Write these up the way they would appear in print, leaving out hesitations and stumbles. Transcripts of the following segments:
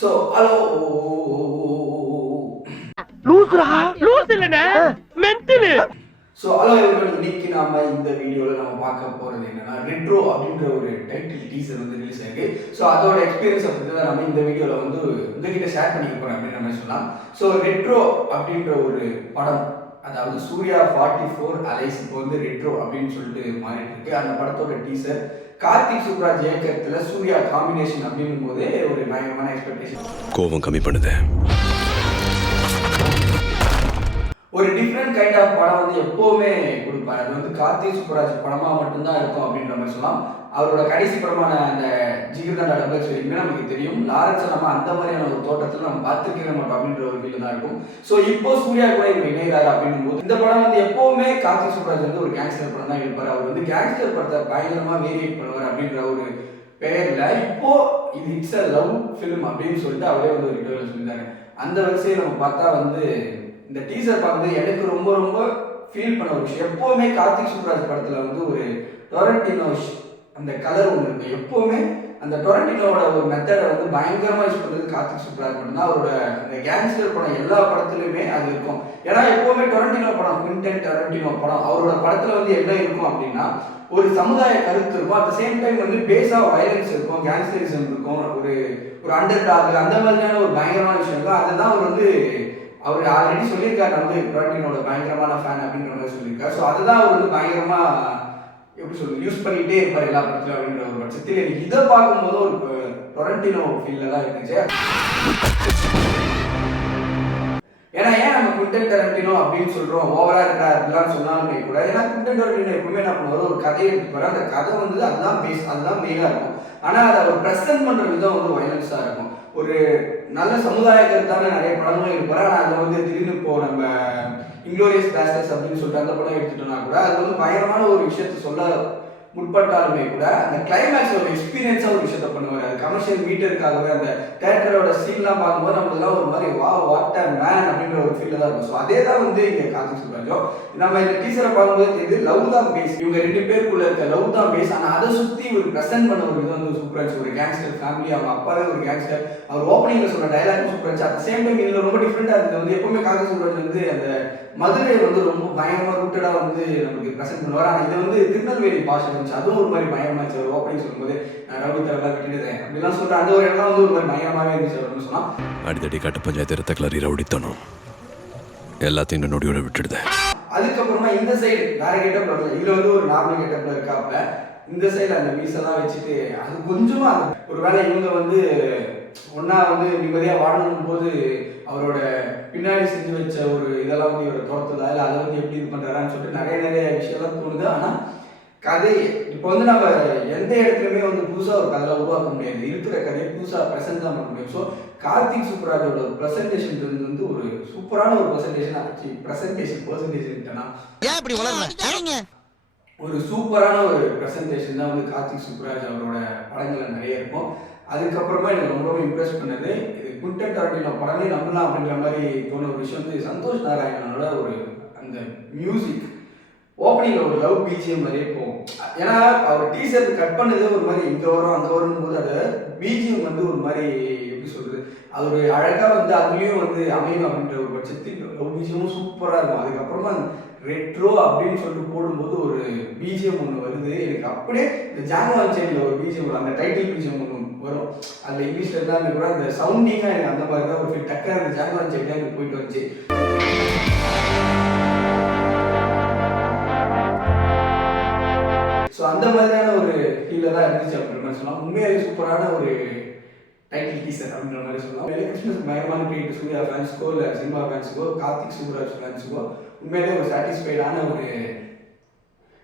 So hello loose இல்லனே mental. So hello everyone, இன்னைக்கு நாம இந்த வீடியோவில் நம்ம பார்க்க போகிறது என்னன்னா ரெட்ரோ அப்படின்ற ஒரு டைட்டில் டீசர் வந்து ரிலீஸ் ஆயிருக்கு. ஸோ அதோட எக்ஸ்பீரியன்ஸ் பற்றி தான் நம்ம இந்த வீடியோவில் வந்து உங்ககிட்ட ஷேர் பண்ணிக்க போகிறோம் அப்படின்னு நம்ம சொல்லலாம். ஸோ ரெட்ரோ அப்படின்ற ஒரு படம், அதாவது சூர்யா 44 அலைஸ் இப்போ வந்து ரெட்ரோ அப்படின்னு சொல்லிட்டு மாறிட்டு இருக்கு. அந்த படத்தோட டீசர் கார்த்திக் சுப்ராஜ் இயக்கத்துல சூர்யா காம்பினேஷன் அப்படின்னும் போதே ஒரு பயங்கரமான எக்ஸ்பெக்டேஷன். கோபம் கம்மி பண்ணுது. ஒரு டிஃப்ரெண்ட் கைண்ட் ஆஃப் படம் வந்து எப்போவுமே கொடுப்பாரு. அது வந்து கார்த்திக் சுப்ராஜ் படமா மட்டும்தான் இருக்கும் அப்படின்ற மாதிரி சொல்லலாம். அவரோட கடைசி படமான அந்த ஜிகிர்தண்டா டபுள்ஸ் வரைக்குமே நமக்கு தெரியும். லாரன்ஸ் நம்ம அந்த மாதிரியான ஒரு தோட்டத்தில் நம்ம பார்த்துருக்கவே மாட்டோம் அப்படின்ற ஒரு ஃபீல் தான் இருக்கும். ஸோ இப்போ சூர்யா கூட இவர் இணைகிறாரு அப்படின்னும் போது இந்த படம் வந்து எப்போவுமே கார்த்திக் சுப்ராஜ் வந்து ஒரு கேங்ஸ்டர் படம் தான் இருப்பார். அவர் வந்து கேங்ஸ்டர் படத்தை பயங்கரமாக வேரியேட் பண்ணுவார் அப்படின்ற ஒரு பெயர்ல இப்போ இது இட்ஸ் அ லவ் ஃபிலிம் அப்படின்னு சொல்லிட்டு அவரே வந்து ஒரு இன்டர்வியூல சொல்லியிருந்தாரு. அந்த வரிசையை நம்ம பார்த்தா வந்து இந்த டீசர் பார்க்கும்போது எனக்கு ரொம்ப ரொம்ப ஃபீல் பண்ண ஒரு விஷயம், எப்போவுமே கார்த்திக் சுப்ராஜ் படத்தில் வந்து ஒரு டொரண்டினோ அந்த கலர் ஒன்று இருக்கு. எப்போவுமே அந்த டொரண்டினோட ஒரு மெத்தடை வந்து பயங்கரமாக யூஸ் பண்ணுறது கார்த்திக் சுப்ராஜ் மட்டும்தான். அவரோட அந்த கேங்ஸ்டர் படம் எல்லா படத்துலையுமே அது இருக்கும். ஏன்னா எப்போவுமே டொரண்டினோ படம், குவிண்டன் டொரண்டினோ படம், அவரோட படத்தில் வந்து என்ன இருக்கும் அப்படின்னா ஒரு சமுதாய கருத்து இருக்கும். அட் த சேம் டைம் வந்து பேஸ் ஆஃப் வயலன்ஸ் இருக்கும், கேங்ஸ்டரிசம் இருக்கும், ஒரு ஒரு அண்டர் டாக் அந்த மாதிரியான ஒரு பயங்கரமான விஷயம் இருக்கும். அதுதான் அவர் வந்து அவர் ஆல்ரெடி சொல்லியிருக்காரு, நான் வந்து டொரண்டினோட பயங்கரமான ஃபேன் அப்படின்ற மாதிரி சொல்லியிருக்காரு. ஸோ அதுதான் அவர் வந்து பயங்கரமா எப்படி சொல்றது யூஸ் பண்ணிக்கிட்டே இருப்பார் எல்லா படத்துலையும் அப்படின்ற ஒரு பட்சத்தில் எனக்கு இதை பார்க்கும்போது ஒரு டொரண்டினோ ஃபீல்ல தான் இருந்துச்சு. ஏன்னா ஏன் நம்ம குவிண்டன் டொரண்டினோ அப்படின்னு சொல்றோம், ஓவரா இருக்கா அப்படிலாம் சொன்னாலுமே கூட, ஏன்னா குவிண்டன் டொரண்டினோ எப்பவுமே என்ன பண்ணுவாரு, ஒரு கதையை எடுத்துப்பாரு. அந்த கதை வந்து அதுதான் பேஸ், அதுதான் மெயினா இருக்கும். ஆனா அதை அவர் ப்ரெசென்ட் பண்ற விதம் வந்து வயலன்ஸா இருக்கும். ஒரு நல்ல சமுதாய கருத்தான நிறைய படங்களும் இருப்பாரு. ஆனால் அதில் வந்து திடீர்னு இப்போ நம்ம இன்க்ளோரியஸ் பேஸ்டர்ஸ் அப்படின்னு சொல்லிட்டு அந்த படம் எடுத்துட்டோம்னா கூட அது வந்து பயங்கரமான ஒரு விஷயத்த சொல்ல முற்பட்டாலுமே கூட அந்த கிளைமேக்ஸ் ஒரு எக்ஸ்பீரியன்ஸாக ஒரு விஷயத்த பண்ணுவார். அது கமர்ஷியல் மீட்டருக்காகவே அந்த தேட்டரோட சீன்லாம் பார்க்கும்போது நம்மளுக்குலாம் ஒரு மாதிரி வா வாட் அ மேன் அப்படின்ற ஒரு ஃபீல் தான் இருக்கும். ஸோ அதே தான் வந்து இங்கே கார்த்திக் சுப்ராஜும் நம்ம இந்த டீச்சரை பார்க்கும்போது தெரியுது லவ் தான் பேஸ், இவங்க ரெண்டு பேருக்குள்ள இருக்க லவ் தான் பேஸ். ஆனால் அதை சுற்றி ஒரு ப்ரெசென்ட் பண்ண ஒரு விதம் வந்து சூப்பராச்சு. ஒரு கேங்ஸ்டர் ஃபேமிலி, அவங்க அப்பாவே ஒரு கேங்ஸ்டர், அவர் ஓப்பனிங்ல சொல்ற டைலாக் சூப்பராச்சு. அட் சேம் டைம் இதில் ரொம்ப டிஃப்ரெண்டாக இருக்குது. வந்து எப்பவுமே கார்த்திக் சுப்ராஜ் வந்து அந்த மதுரை வந்து ரொம்ப பயங்கரமாக ரூட்டடாக வந்து நமக்கு ப்ரெசென்ட் பண்ணுவார். ஆனால் இது வந்து திருநெல்வேலி பாஷை இருந்துச்சு, அதுவும் ஒரு மாதிரி பயங்கரமாச்சு. அவர் ஓப்பனிங் சொல்லும்போது நான் ரவுடி தரலாம் விட்டுடுறேன் அப்படிலாம் சொல்கிறேன். அந்த ஒரு இடம் வந்து ஒரு மாதிரி பயங்கரமாகவே இருந்துச்சு அப்படின்னு சொன்னால். அடித்தடி கட்ட பஞ்சாயத்து ரத்தக்களறி ரவுடித்தனம் எல்லாத்தையும் நொடியோட விட்டுடுதேன். அதுக்கப்புறமா இந்த சைடு வேற கெட்டப் வரல, இதுல வந்து ஒரு நார்மல் கெட்டப்ல இருக்காப்ல. இந்த சைடு அந்த மீசெல்லாம் வச்சுட்டு அது கொஞ்சமா ஒரு வேளை இவங்க வந்து ஒன்னா வந்து நிம்மதியாக வாழணும் போது அவரோட பின்னாடி செஞ்சு வச்ச ஒரு இதெல்லாம் வந்து இவரை துரத்துதா, இல்லை அதை வந்து எப்படி இது பண்ணுறாரான்னு சொல்லிட்டு நிறைய விஷயம்லாம் தோணுது. ஆனால் கதை இப்போ வந்து நம்ம எந்த இடத்துலையுமே வந்து புதுசாக ஒரு கதையை உருவாக்க முடியாது. இருக்கிற கதையை புதுசாக ப்ரெசென்ட் தான் பண்ண முடியும். ஸோ கார்த்திக் சுப்ராஜோட ப்ரெசன்டேஷன் வந்து ஒரு சூப்பரான ஒரு ப்ரெசன்டேஷன். ஆச்சு பர்சன்டேஷன் ஒரு சூப்பரான ஒரு ப்ரெசன்டேஷன் தான் வந்து கார்த்திக் சுப்ராஜ் அவரோட படங்களில் நிறைய இருக்கும். அதுக்கப்புறமா எனக்கு ரொம்ப இம்ப்ரெஸ் பண்ணது இது குவிண்டன் டொரண்டினோ படமே நம்பலாம் அப்படின்ற மாதிரி தோணு ஒரு விஷயம் வந்து சந்தோஷ் நாராயணனோட ஒரு அந்த மியூசிக் ஓப்பனிங்ல ஒரு லவ் பிஜிஎம் மாதிரியே போகும். ஏன்னா அவர் டீசர் கட் பண்ணதே ஒரு மாதிரி இங்கே வரும் அங்கே வரும் போது அது பிஜிஎம் வந்து ஒரு மாதிரி எப்படி சொல்றது, அது ஒரு அழகாக வந்து அதுலேயும் வந்து அமையும் அப்படின்ற ஒரு பட்சத்தில் லவ் பிஜிஎமும் சூப்பராக இருக்கும். அதுக்கப்புறமா ரெட்ரோ அப்படின்னு சொல்லிட்டு போடும்போது ஒரு பிஜிஎம் ஒன்று வருது. எனக்கு அப்படியே இந்த ஜாங்கோ அன்சைன்ல ஒரு பிஜிஎம் வரும், அந்த டைட்டில் பிஜிஎம் ஒன்று வரும். அதில் இங்கிலீஷ்ல இருந்தால் கூட அந்த சவுண்டிங்காக எனக்கு அந்த மாதிரி தான் ஒரு ஃபீல் டக்காக அந்த ஜாங்கோ அன்சைன் தான் எனக்கு போயிட்டு வந்துச்சு. ஸோ அந்த மாதிரியான ஒரு ஃபீலில் தான் இருந்துச்சு அப்படின்ற மாதிரி சொல்லலாம். உண்மையாலே சூப்பரான ஒரு டைட்டில் டீசர் அப்படின்ற மாதிரி சொல்லலாம். கிறிஸ்மஸ் பயங்கரமான ட்ரீட் சூர்யா ஃபேன்ஸுக்கோ இல்லை சினிமா ஃபேன்ஸுக்கோ கார்த்திக் சுப்ராஜ் ஃபேன்ஸுக்கோ உண்மையிலே ஒரு சாட்டிஸ்ஃபைடான ஒரு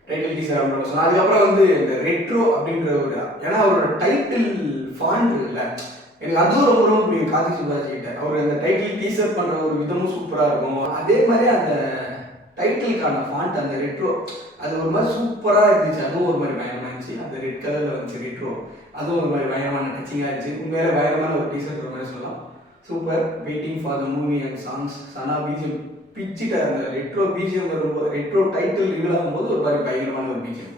டைட்டில் டீசர் அப்படின்னு சொல்லலாம். அதுக்கப்புறம் வந்து இந்த ரெட்ரோ அப்படின்ற ஒரு, ஏன்னா அவரோட டைட்டில் ஃபாண்ட் இல்லை எனக்கு அதுவும் ரொம்ப ரொம்ப பிடிக்கும் கார்த்திக் சுப்ராஜ் கிட்ட. அவர் அந்த டைட்டில் டீசர் பண்ணுற ஒரு விதமும் சூப்பராக இருக்கும். அதே மாதிரி அந்த டைட்டிலுக்கான ஃபாண்ட் அந்த ரெட்ரோ அது ஒரு மாதிரி சூப்பராக இருந்துச்சு. அதுவும் ஒரு மாதிரி பயங்கரமாக இருந்துச்சு. அந்த ரெட் கலரில் வந்துச்சு ரெட்ரோ, அதுவும் ஒரு மாதிரி பயங்கரமான டச்சிங்காக இருந்துச்சு. உண்மையிலே பயங்கரமான ஒரு டீசர் ஒரு மாதிரி சொல்லலாம். Super. Waiting for the movie and songs. Sana BGM பிச்சுட்டு அந்த ரெட்ரோ பிஜிஎம் வரும்போது ரெட்ரோ டைட்டில் ரிவீல் ஆகும்போது ஒரு மாதிரி பயங்கரமான ஒரு பிஜிஎம்.